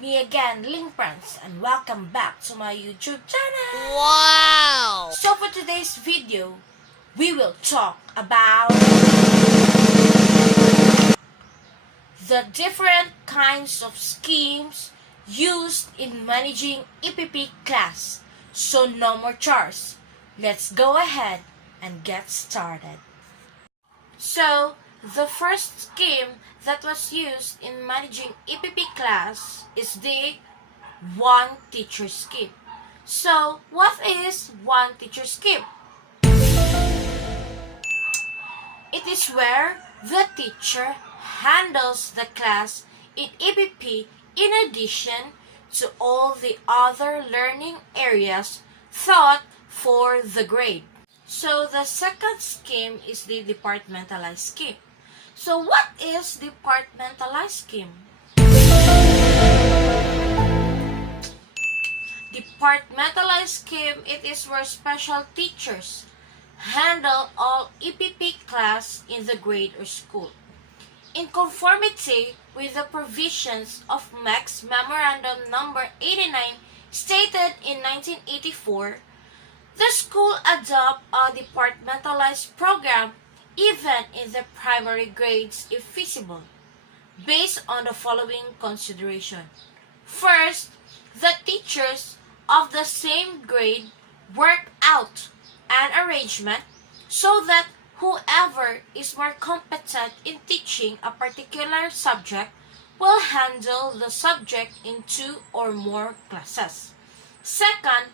Me again, Ling Friends, and welcome back to my YouTube channel. Wow! So for today's video, we will talk about the different kinds of schemes used in managing EPP class. So no more chores. Let's go ahead and get started. So, the first scheme that was used in managing EPP class is the one teacher scheme. So, what is one teacher scheme? It is where the teacher handles the class in EPP in addition to all the other learning areas taught for the grade. So the second scheme is the departmentalized scheme. So what is departmentalized scheme? Departmentalized scheme, it is where special teachers handle all EPP class in the grade or school. In conformity with the provisions of MEC's Memorandum Number 89 stated in 1984, the school adopt a departmentalized program even in the primary grades if feasible, based on the following consideration. First, the teachers of the same grade work out an arrangement so that whoever is more competent in teaching a particular subject will handle the subject in 2 or more classes. Second,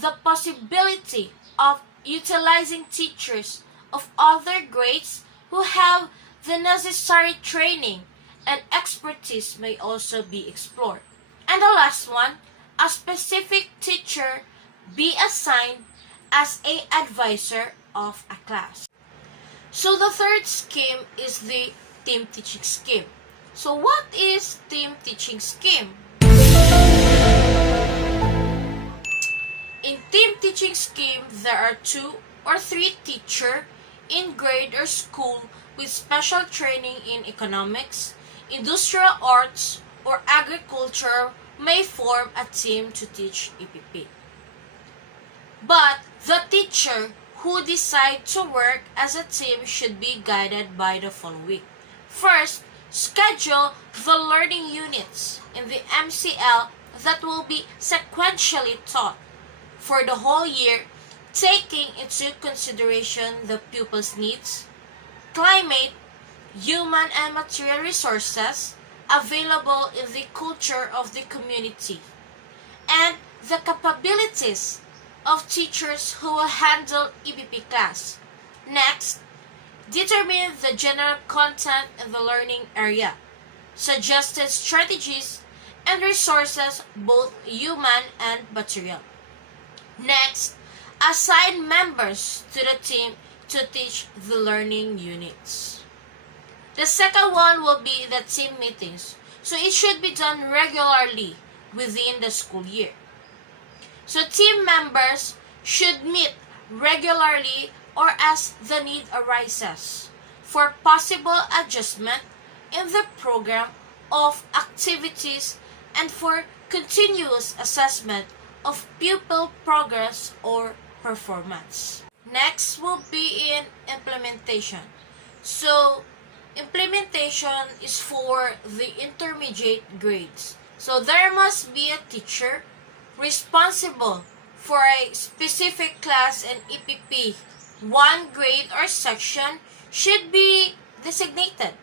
the possibility of utilizing teachers of other grades who have the necessary training and expertise may also be explored. And the last one, a specific teacher be assigned as an advisor of a class. So the third scheme is the team teaching scheme. So what is team teaching scheme? In team teaching scheme, there are 2 or 3 teachers in grade or school with special training in economics, industrial arts, or agriculture may form a team to teach EPP. But the teacher who decide to work as a team should be guided by the following. First, schedule the learning units in the MCL that will be sequentially taught for the whole year, taking into consideration the pupils' needs, climate, human and material resources available in the culture of the community, and the capabilities of teachers who will handle EPP class. Next, determine the general content in the learning area, suggested strategies, and resources, both human and material. Next, assign members to the team to teach the learning units. The second one will be the team meetings. So it should be done regularly within the school year. So team members should meet regularly or as the need arises for possible adjustment in the program of activities and for continuous assessment of pupil progress or performance. Next will be in implementation. So implementation is for the intermediate grades. So there must be a teacher responsible for a specific class and EPP. One grade or section should be designated.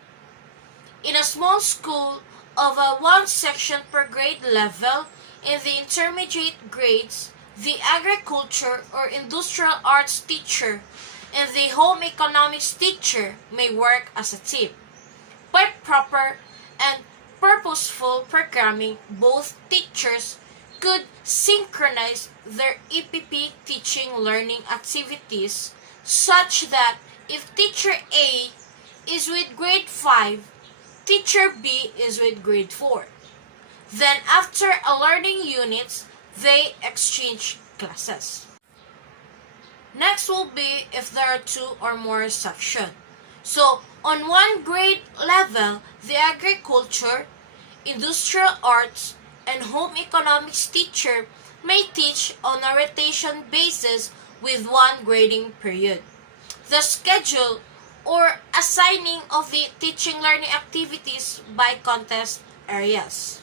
In a small school of a 1 section per grade level, in the intermediate grades, the agriculture or industrial arts teacher and the home economics teacher may work as a team. By proper and purposeful programming, both teachers could synchronize their EPP teaching learning activities such that if teacher A is with grade 5, teacher B is with grade 4. Then after a learning units, they exchange classes. Next will be if there are 2 or more sections. So on 1 grade level, the agriculture, industrial arts, and home economics teacher may teach on a rotation basis with one grading period. The schedule or assigning of the teaching learning activities by contest areas.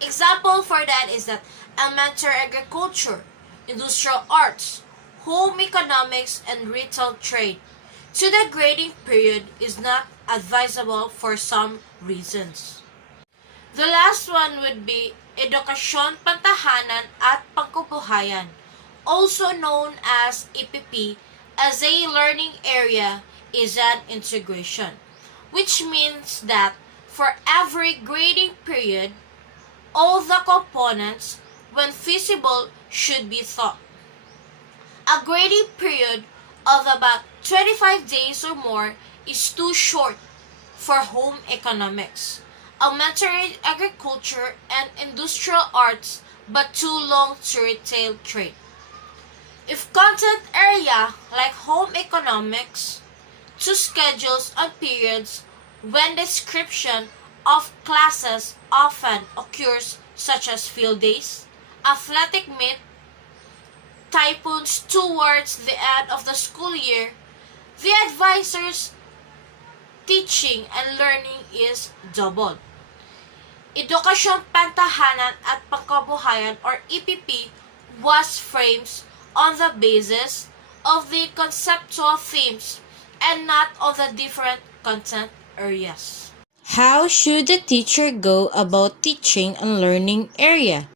Example for that is that elementary agriculture, industrial arts, home economics, and retail trade. So the grading period is not advisable for some reasons. The last one would be edukasyon pantahanan at pangkabuhayan, also known as EPP, as a learning area is an integration, which means that for every grading period, all the components, when feasible, should be taught. A grading period of about 25 days or more is too short for home economics, elementary agriculture, and industrial arts, but too long to retail trade. If content area like home economics, to schedules and periods when description of classes often occurs such as field days, athletic meet, typhoons towards the end of the school year, the advisor's teaching and learning is doubled. Edukasyon Pantahanan at Pangkabuhayan or EPP was framed on the basis of the conceptual themes and not on the different content areas. How should the teacher go about teaching a learning area?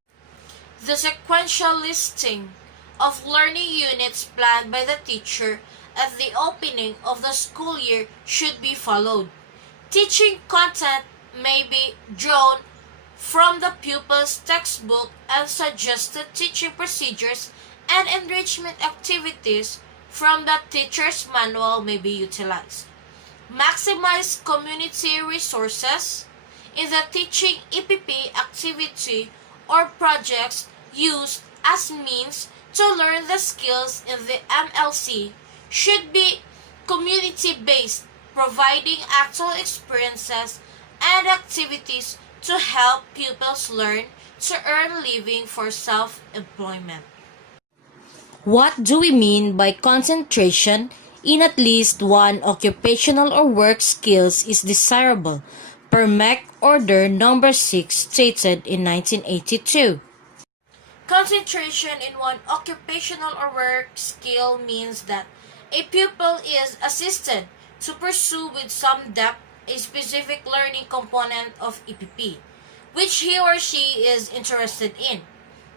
The sequential listing of learning units planned by the teacher at the opening of the school year should be followed. Teaching content may be drawn from the pupil's textbook, and suggested teaching procedures and enrichment activities from the teacher's manual may be utilized. Maximize community resources in the teaching EPP activity or projects used as means to learn the skills in the MLC should be community-based, providing actual experiences and activities to help pupils learn to earn living for self-employment. What do we mean by concentration in at least one occupational or work skills is desirable, per MEC Order Number 6 stated in 1982? Concentration in one occupational or work skill means that a pupil is assisted to pursue with some depth a specific learning component of EPP, which he or she is interested in.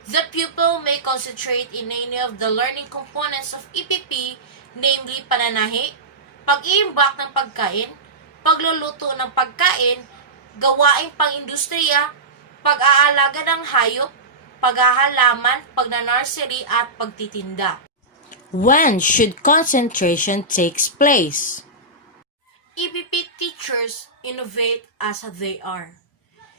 The pupil may concentrate in any of the learning components of EPP, namely pananahi, pag-iimbak ng pagkain, pagluluto ng pagkain, gawaing pang-industriya, pag-aalaga ng hayop, paghahalaman, pagnanursery at pagtitinda. When should concentration take place? EPP teachers innovate as they are,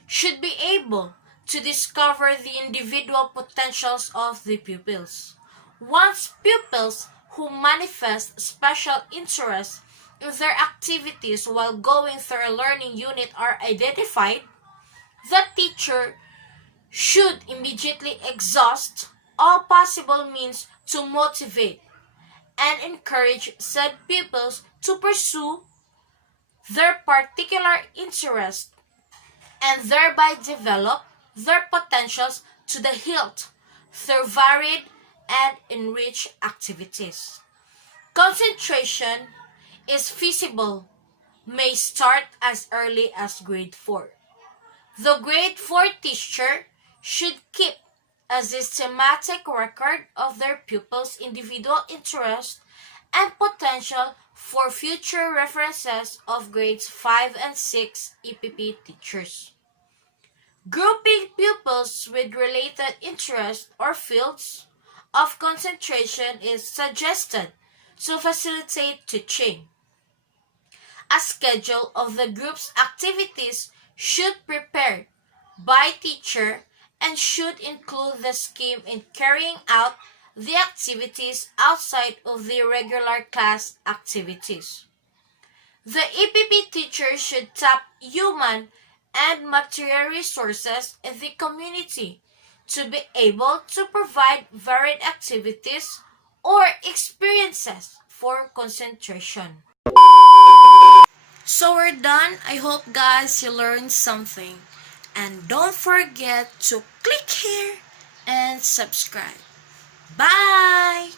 should be able to discover the individual potentials of the pupils. Once pupils who manifest special interest in their activities while going through a learning unit are identified, the teacher should immediately exhaust all possible means to motivate and encourage said pupils to pursue their particular interest and thereby develop their potentials to the hilt through varied and enriched activities. Concentration is feasible, may start as early as grade 4. The grade 4 teacher should keep a systematic record of their pupils' individual interest and potential for future references of grades 5 and 6 EPP teachers. Grouping pupils with related interests or fields of concentration is suggested to facilitate teaching. A schedule of the group's activities should be prepared by teacher and should include the scheme in carrying out the activities outside of the regular class activities. The EPP teacher should tap human and material resources in the community to be able to provide varied activities or experiences for concentration. So we're done. I hope guys you learned something. And don't forget to click here and subscribe. Bye!